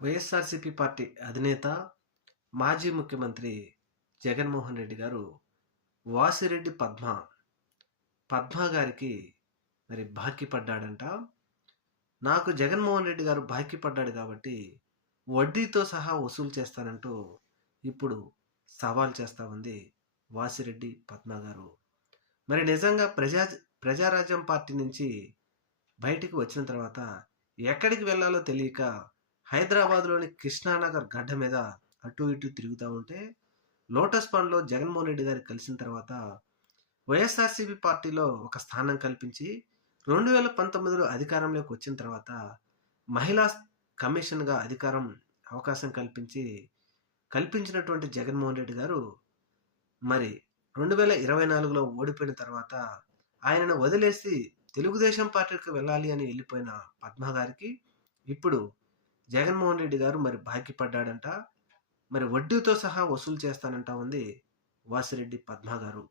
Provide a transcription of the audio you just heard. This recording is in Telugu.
వైఎస్ఆర్సీపీ పార్టీ అధినేత మాజీ ముఖ్యమంత్రి జగన్మోహన్ రెడ్డి గారు వాసిరెడ్డి పద్మ పద్మ గారికి మరి బాకీ పడ్డాడంట. నాకు జగన్మోహన్ రెడ్డి గారు బాకీ పడ్డాడు కాబట్టి వడ్డీతో సహా వసూలు చేస్తానంటూ ఇప్పుడు సవాల్ చేస్తా ఉంది వాసిరెడ్డి పద్మ గారు. మరి నిజంగా ప్రజా ప్రజారాజ్యం పార్టీ నుంచి బయటికి వచ్చిన తర్వాత ఎక్కడికి వెళ్ళాలో తెలియక హైదరాబాద్లోని కృష్ణానగర్ గడ్డ మీద అటు ఇటు తిరుగుతూ ఉంటే లోటస్ పండ్లో జగన్మోహన్ రెడ్డి గారు కలిసిన తర్వాత వైఎస్ఆర్సీపీ పార్టీలో ఒక స్థానం కల్పించి రెండు వేల పంతొమ్మిదిలో అధికారంలోకి వచ్చిన తర్వాత మహిళా కమిషన్గా అధికారం అవకాశం కల్పించి కల్పించినటువంటి జగన్మోహన్ రెడ్డి గారు మరి రెండు వేల ఇరవై నాలుగులో ఓడిపోయిన తర్వాత ఆయనను వదిలేసి తెలుగుదేశం పార్టీకి వెళ్ళాలి అని వెళ్ళిపోయిన పద్మ గారికి ఇప్పుడు జగన్మోహన్ రెడ్డి గారు మరి బాకీ పడ్డాడంట మరి వడ్డీతో సహా వసూలు చేస్తానంటా ఉంది వాసిరెడ్డి పద్మ గారు.